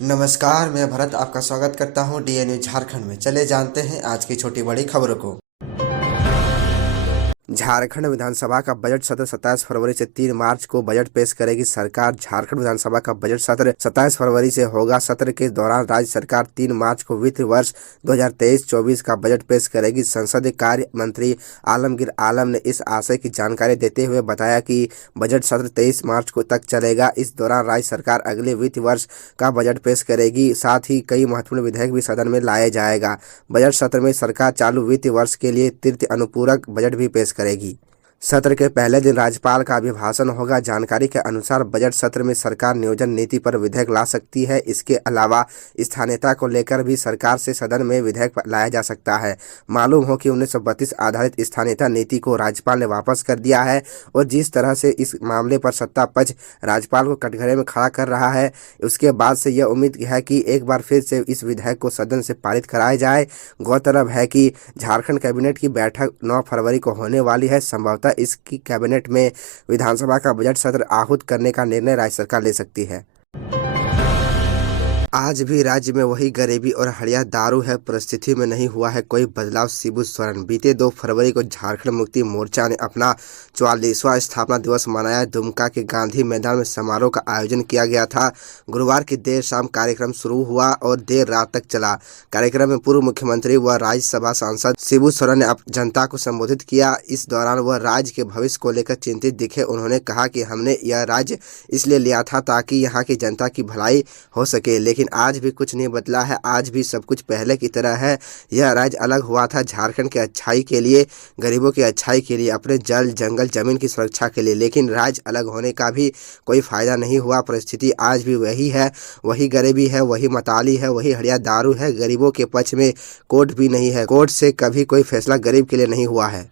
नमस्कार, मैं भरत आपका स्वागत करता हूँ डीएनयू झारखंड में। चले जानते हैं आज की छोटी बड़ी खबरों को। झारखंड विधानसभा का बजट सत्र 27 फरवरी से 3 मार्च को बजट पेश करेगी सरकार। झारखंड विधानसभा का बजट सत्र 27 फरवरी से होगा। सत्र के दौरान राज्य सरकार 3 मार्च को वित्त वर्ष 2023-24 का बजट पेश करेगी। संसदीय कार्य मंत्री आलमगीर आलम ने इस आशय की जानकारी देते हुए बताया कि बजट सत्र 23 मार्च को तक चलेगा। इस दौरान राज्य सरकार अगले वित्त वर्ष का बजट पेश करेगी। साथ ही कई महत्वपूर्ण विधेयक भी सदन में लाया जाएगा। बजट सत्र में सरकार चालू वित्त वर्ष के लिए तृतीय अनुपूरक बजट भी पेश करेगी। सत्र के पहले दिन राज्यपाल का अभिभाषण होगा। जानकारी के अनुसार बजट सत्र में सरकार नियोजन नीति पर विधेयक ला सकती है। इसके अलावा स्थानीयता को लेकर भी सरकार से सदन में विधेयक लाया जा सकता है। मालूम हो कि 1932 आधारित स्थानीयता नीति को राज्यपाल ने वापस कर दिया है और जिस तरह से इस मामले पर सत्ता पक्ष राज्यपाल को कटघरे में खड़ा कर रहा है, उसके बाद से यह उम्मीद है कि एक बार फिर से इस विधेयक को सदन से पारित कराया जाए। गौरतलब है कि झारखंड कैबिनेट की बैठक 9 फरवरी को होने वाली है। संभवतः इसकी कैबिनेट में विधानसभा का बजट सत्र आहूत करने का निर्णय राज्य सरकार ले सकती है। आज भी राज्य में वही गरीबी और हड़िया दारू है। परिस्थिति में नहीं हुआ है कोई बदलाव। शिबू सोरेन। बीते 2 फरवरी को झारखंड मुक्ति मोर्चा ने अपना 44वां स्थापना दिवस मनाया। दुमका के गांधी मैदान में समारोह का आयोजन किया गया था। गुरुवार की देर शाम कार्यक्रम शुरू हुआ और देर रात तक चला। कार्यक्रम में पूर्व मुख्यमंत्री व राज्यसभा सांसद शिबू सोरेन ने जनता को संबोधित किया। इस दौरान वह राज्य के भविष्य को लेकर चिंतित दिखे। उन्होंने कहा कि हमने यह राज्य इसलिए लिया था ताकि यहाँ की जनता की भलाई हो सके, लेकिन आज भी कुछ नहीं बदला है। आज भी सब कुछ पहले की तरह है। यह राज्य अलग हुआ था झारखंड के अच्छाई के लिए, गरीबों की अच्छाई के लिए, अपने जल जंगल जमीन की सुरक्षा के लिए, लेकिन राज्य अलग होने का भी कोई फायदा नहीं हुआ। परिस्थिति आज भी वही है। वही गरीबी है, वही मताली है, वही हड़िया दारू है। गरीबों के पक्ष में कोर्ट भी नहीं है। कोर्ट से कभी कोई फैसला गरीब के लिए नहीं हुआ है।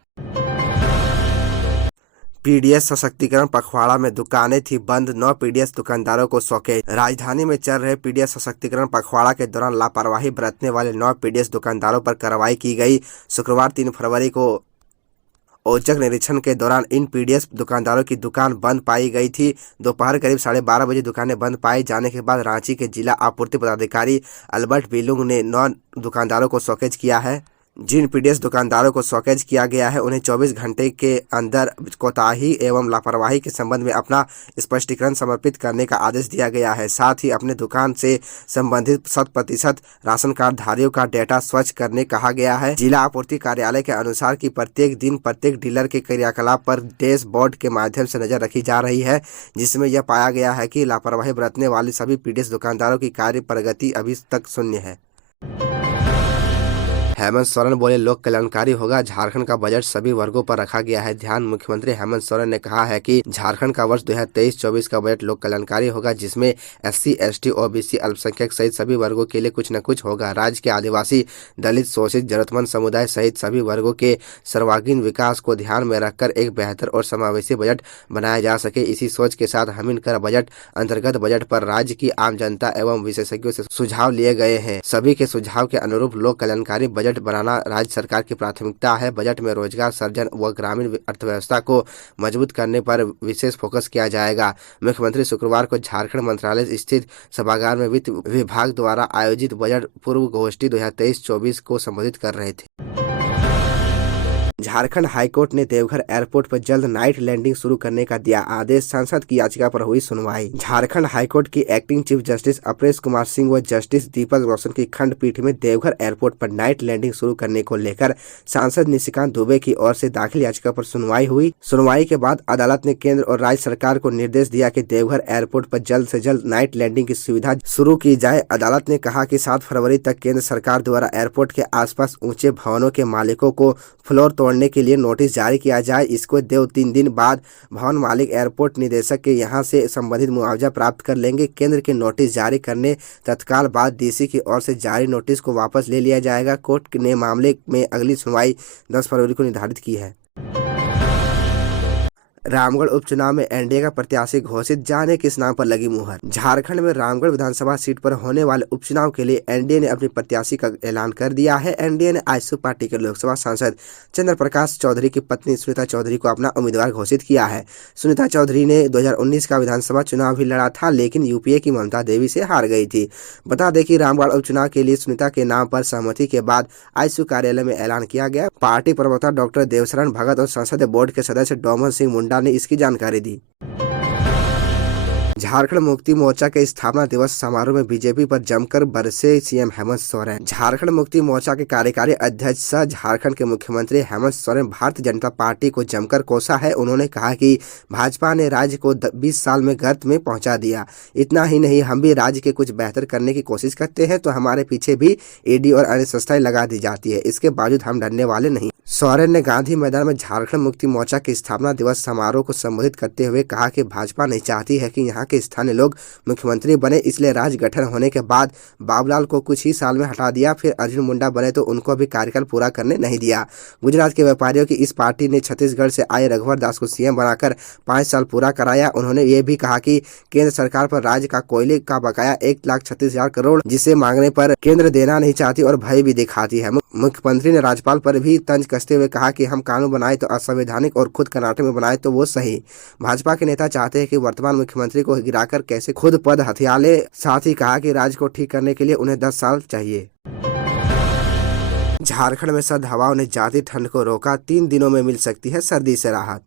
पीडीएस सशक्तिकरण पखवाड़ा में दुकानें थी बंद। 9 पीडीएस दुकानदारों को सौंपे। राजधानी में चल रहे पीडीएस सशक्तिकरण पखवाड़ा के दौरान लापरवाही बरतने वाले 9 पीडीएस दुकानदारों पर कार्रवाई की गई। शुक्रवार 3 फरवरी को औचक निरीक्षण के दौरान इन पीडीएस दुकानदारों की दुकान बंद पाई गई थी। दोपहर करीब 12:30 बजे दुकानें बंद पाई जाने के बाद रांची के जिला आपूर्ति पदाधिकारी अल्बर्ट बिलुंग ने 9 दुकानदारों को शोकेज किया है। जिन पीडीएस दुकानदारों को शोकेज किया गया है उन्हें 24 घंटे के अंदर कोताही एवं लापरवाही के संबंध में अपना स्पष्टीकरण समर्पित करने का आदेश दिया गया है। साथ ही अपने दुकान से संबंधित 100% राशन कार्ड धारियों का डेटा स्वच्छ करने कहा गया है। जिला आपूर्ति कार्यालय के अनुसार कि प्रत्येक दिन प्रत्येक डीलर के क्रियाकलाप पर डैशबोर्ड के माध्यम से नजर रखी जा रही है, जिसमें यह पाया गया है कि लापरवाही बरतने वाले सभी पीडीएस दुकानदारों की कार्य प्रगति अभी तक शून्य है। हेमंत सोरेन बोले लोक कल्याणकारी होगा। झारखंड का बजट सभी वर्गों पर रखा गया है। ध्यान मुख्यमंत्री हेमंत सोरेन ने कहा है कि झारखंड का वर्ष 2023-24 का बजट लोक कल्याणकारी होगा, जिसमें एससी, एसटी, ओबीसी, अल्पसंख्यक सहित सभी वर्गों के लिए कुछ न कुछ होगा। राज्य के आदिवासी, दलित, शोषित, जरूरतमंद समुदाय सहित सभी वर्गों के सर्वांगीण विकास को ध्यान में रखकर एक बेहतर और समावेशी बजट बनाया जा सके। इसी सोच के साथ हमिनकर बजट अंतर्गत बजट पर राज्य की आम जनता एवं विशेषज्ञों से सुझाव लिए गए हैं। सभी के सुझाव के अनुरूप लोक कल्याणकारी बजट बनाना राज्य सरकार की प्राथमिकता है। बजट में रोजगार सृजन व ग्रामीण अर्थव्यवस्था को मजबूत करने पर विशेष फोकस किया जाएगा। मुख्यमंत्री शुक्रवार को झारखंड मंत्रालय स्थित सभागार में वित्त विभाग द्वारा आयोजित बजट पूर्व गोष्ठी 2023-24 को संबोधित कर रहे थे। झारखंड हाईकोर्ट ने देवघर एयरपोर्ट पर जल्द नाइट लैंडिंग शुरू करने का दिया आदेश। सांसद की याचिका पर हुई सुनवाई। झारखंड हाईकोर्ट की acting chief justice Aparesh Kumar Singh व जस्टिस दीपक रोशन की खंडपीठ में देवघर एयरपोर्ट पर नाइट लैंडिंग शुरू करने को लेकर सांसद निशिकांत दुबे की ओर से दाखिल याचिका पर सुनवाई हुई। सुनवाई के बाद अदालत ने केंद्र और राज्य सरकार को निर्देश दिया कि देवघर एयरपोर्ट पर जल्द से जल्द नाइट लैंडिंग की सुविधा शुरू की जाए। अदालत ने कहा कि 7 फरवरी तक केंद्र सरकार द्वारा एयरपोर्ट के आसपास ऊंचे भवनों के मालिकों को फ्लोर तोड़ने के लिए नोटिस जारी किया जाए। इसको 2-3 दिन बाद भवन मालिक एयरपोर्ट निदेशक के यहां से संबंधित मुआवजा प्राप्त कर लेंगे। केंद्र के नोटिस जारी करने तत्काल बाद डीसी की ओर से जारी नोटिस को वापस ले लिया जाएगा। कोर्ट ने मामले में अगली सुनवाई 10 फरवरी को निर्धारित की है। रामगढ़ उपचुनाव में एनडीए का प्रत्याशी घोषित, जाने किस नाम पर लगी मुहर। झारखंड में रामगढ़ विधानसभा सीट पर होने वाले उपचुनाव के लिए एनडीए ने अपनी प्रत्याशी का ऐलान कर दिया है। एनडीए ने आजसू पार्टी के लोकसभा सांसद चंद्र प्रकाश चौधरी की पत्नी सुनीता चौधरी को अपना उम्मीदवार घोषित किया है। सुनीता चौधरी ने 2019 का विधानसभा चुनाव भी लड़ा था, लेकिन यूपीए की ममता देवी से हार गई थी। बता दें कि रामगढ़ उपचुनाव के लिए सुनीता के नाम पर सहमति के बाद आजसू कार्यालय में ऐलान किया गया। पार्टी प्रवक्ता डॉक्टर देवशरण भगत और संसदीय बोर्ड के सदस्य डोमन सिंह मुंडा ने इसकी जानकारी दी। झारखंड मुक्ति मोर्चा के स्थापना दिवस समारोह में बीजेपी पर जमकर बरसे सीएम हेमंत सोरेन। झारखंड मुक्ति मोर्चा के कार्यकारी अध्यक्ष सह झारखंड के मुख्यमंत्री हेमंत सोरेन भारतीय जनता पार्टी को जमकर कोसा है। उन्होंने कहा कि भाजपा ने राज्य को 20 साल में गर्त में पहुंचा दिया। इतना ही नहीं, हम भी राज्य के कुछ बेहतर करने की कोशिश करते हैं तो हमारे पीछे भी ईडी और अन्य संस्थाएं लगा दी जाती है। इसके बावजूद हम डरने वाले नहीं। सोरेन ने गांधी मैदान में झारखंड मुक्ति मोर्चा के स्थापना दिवस समारोह को संबोधित करते हुए कहा कि भाजपा नहीं चाहती है कि यहाँ के स्थानीय लोग मुख्यमंत्री बने, इसलिए राज्य गठन होने के बाद बाबूलाल को कुछ ही साल में हटा दिया। फिर अर्जुन मुंडा बने तो उनको भी कार्यकाल पूरा करने नहीं दिया। गुजरात के व्यापारियों की इस पार्टी ने छत्तीसगढ़ से आए रघुवर दास को सीएम बनाकर 5 साल पूरा कराया। उन्होंने ये भी कहा कि केंद्र सरकार पर राज्य का कोयले का बकाया 1,36,000 करोड़, जिसे मांगने पर केंद्र देना नहीं चाहती और भय भी दिखाती है। मुख्यमंत्री ने राज्यपाल पर भी तंज कसते हुए कहा कि हम कानून बनाए तो असंवैधानिक और खुद कर्नाटक में बनाए तो वो सही। भाजपा के नेता चाहते हैं कि वर्तमान मुख्यमंत्री को गिराकर कैसे खुद पद हथिया ले। साथ ही कहा कि राज्य को ठीक करने के लिए उन्हें 10 साल चाहिए। झारखंड में सर्द हवाओं ने जाती ठंड को रोका, 3 दिनों में मिल सकती है सर्दी से राहत।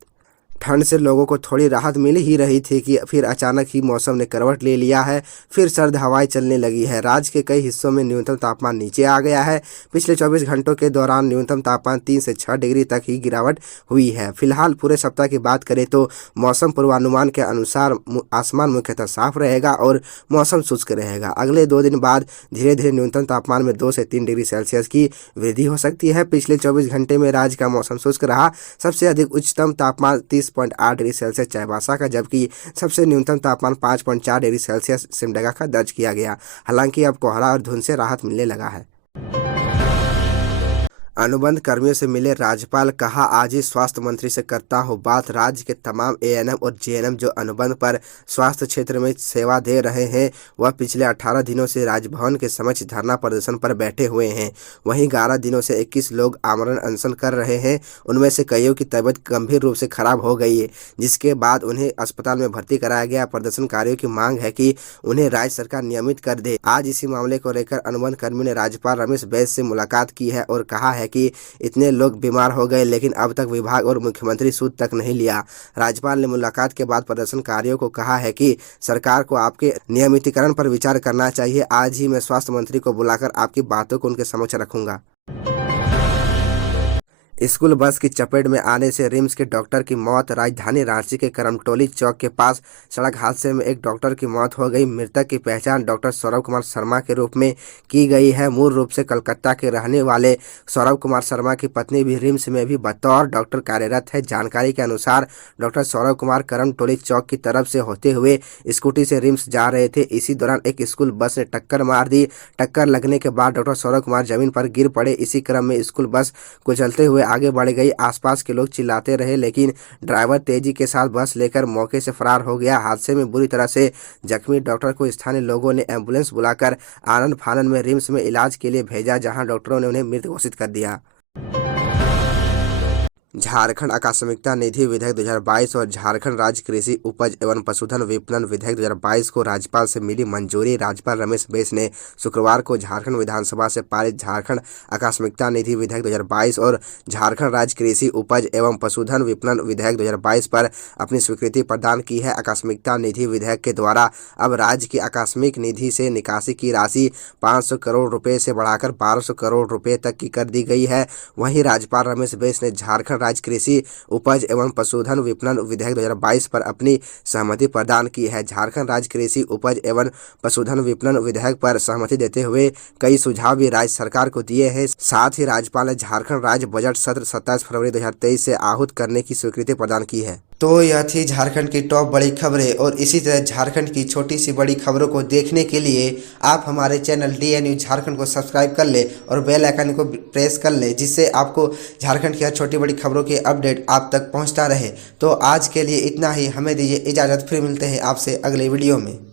ठंड से लोगों को थोड़ी राहत मिल ही रही थी कि फिर अचानक ही मौसम ने करवट ले लिया है। फिर सर्द हवाएं चलने लगी है। राज्य के कई हिस्सों में न्यूनतम तापमान नीचे आ गया है। पिछले 24 घंटों के दौरान न्यूनतम तापमान 3 से 6 डिग्री तक ही गिरावट हुई है। फिलहाल पूरे सप्ताह की बात करें तो मौसम पूर्वानुमान के अनुसार आसमान मुख्यतः साफ रहेगा और मौसम शुष्क रहेगा। अगले 2 दिन बाद धीरे धीरे न्यूनतम तापमान में 2 से 3 डिग्री सेल्सियस की वृद्धि हो सकती है। पिछले 24 घंटे में राज्य का मौसम शुष्क रहा। सबसे अधिक उच्चतम तापमान 30.8 डिग्री सेल्सियस चाईबासा का, जबकि सबसे न्यूनतम तापमान 5.4 डिग्री सेल्सियस सिमडेगा का दर्ज किया गया। हालांकि अब कोहरा और धुंध से राहत मिलने लगा है। अनुबंध कर्मियों से मिले राज्यपाल, कहा आज ही स्वास्थ्य मंत्री से करता हूं बात। राज्य के तमाम एएनएम और जीएनएम जो अनुबंध पर स्वास्थ्य क्षेत्र में सेवा दे रहे हैं वह पिछले 18 दिनों से राजभवन के समक्ष धरना प्रदर्शन पर बैठे हुए हैं। वहीं 11 दिनों से 21 लोग आमरण अनशन कर रहे हैं। उनमें से कईयों की तबीयत गंभीर रूप से खराब हो गई है, जिसके बाद उन्हें अस्पताल में भर्ती कराया गया। प्रदर्शनकारियों की मांग है कि उन्हें राज्य सरकार नियमित कर दे। आज इसी मामले को लेकर अनुबंध कर्मियों ने राज्यपाल रमेश बैस से मुलाकात की है और कहा है कि इतने लोग बीमार हो गए लेकिन अब तक विभाग और मुख्यमंत्री सूद तक नहीं लिया। राज्यपाल ने मुलाकात के बाद प्रदर्शनकारियों को कहा है कि सरकार को आपके नियमितीकरण पर विचार करना चाहिए। आज ही मैं स्वास्थ्य मंत्री को बुलाकर आपकी बातों को उनके समक्ष रखूंगा। स्कूल बस की चपेट में आने से रिम्स के डॉक्टर की मौत। राजधानी रांची के करमटोली चौक के पास सड़क हादसे में एक डॉक्टर की मौत हो गई। मृतक की पहचान डॉक्टर सौरभ कुमार शर्मा के रूप में की गई है। मूल रूप से कलकत्ता के रहने वाले सौरभ कुमार शर्मा की पत्नी भी रिम्स में भी बतौर डॉक्टर कार्यरत है। जानकारी के अनुसार डॉक्टर सौरभ कुमार करमटोली चौक की तरफ से होते हुए स्कूटी से रिम्स जा रहे थे। इसी दौरान एक स्कूल बस ने टक्कर मार दी। टक्कर लगने के बाद डॉक्टर सौरभ कुमार जमीन पर गिर पड़े। इसी क्रम में स्कूल बस कुचलते हुए आगे बढ़ गई। आसपास के लोग चिल्लाते रहे लेकिन ड्राइवर तेजी के साथ बस लेकर मौके से फरार हो गया। हादसे में बुरी तरह से जख्मी डॉक्टर को स्थानीय लोगों ने एम्बुलेंस बुलाकर आनंद फानन में रिम्स में इलाज के लिए भेजा, जहां डॉक्टरों ने उन्हें मृत घोषित कर दिया। झारखंड आकस्मिकता निधि विधेयक 2022 और झारखंड राज्य कृषि उपज एवं पशुधन विपणन विधेयक 2022 को राज्यपाल से मिली मंजूरी। राज्यपाल रमेश बैस ने शुक्रवार को झारखंड विधानसभा से पारित झारखंड आकस्मिकता निधि विधेयक 2022 और झारखंड राज्य कृषि उपज एवं पशुधन विपणन विधेयक 2022 पर अपनी स्वीकृति प्रदान की है। आकस्मिकता निधि विधेयक के द्वारा अब राज्य की आकस्मिक निधि से निकासी की राशि 500 करोड़ रुपए से बढ़ाकर 1200 करोड़ रुपए तक की कर दी गई है। वहीं राज्यपाल रमेश बैस ने झारखंड राज्य कृषि उपज एवं पशुधन विपणन विधेयक 2022 पर अपनी सहमति प्रदान की है। झारखंड राज्य कृषि उपज एवं पशुधन विपणन विधेयक पर सहमति देते हुए कई सुझाव भी राज्य सरकार को दिए हैं। साथ ही राज्यपाल ने झारखंड राज्य बजट सत्र 27 फरवरी 2023 से आहूत करने की स्वीकृति प्रदान की है। तो यह थी झारखंड की टॉप बड़ी खबरें, और इसी तरह झारखंड की छोटी सी बड़ी खबरों को देखने के लिए आप हमारे चैनल DN न्यूज झारखंड को सब्सक्राइब कर ले और बेल आइकन को प्रेस कर ले, जिससे आपको झारखंड की हर छोटी बड़ी खबरों की अपडेट आप तक पहुंचता रहे। तो आज के लिए इतना ही, हमें दीजिए इजाज़त, फिर मिलते हैं आपसे अगले वीडियो में।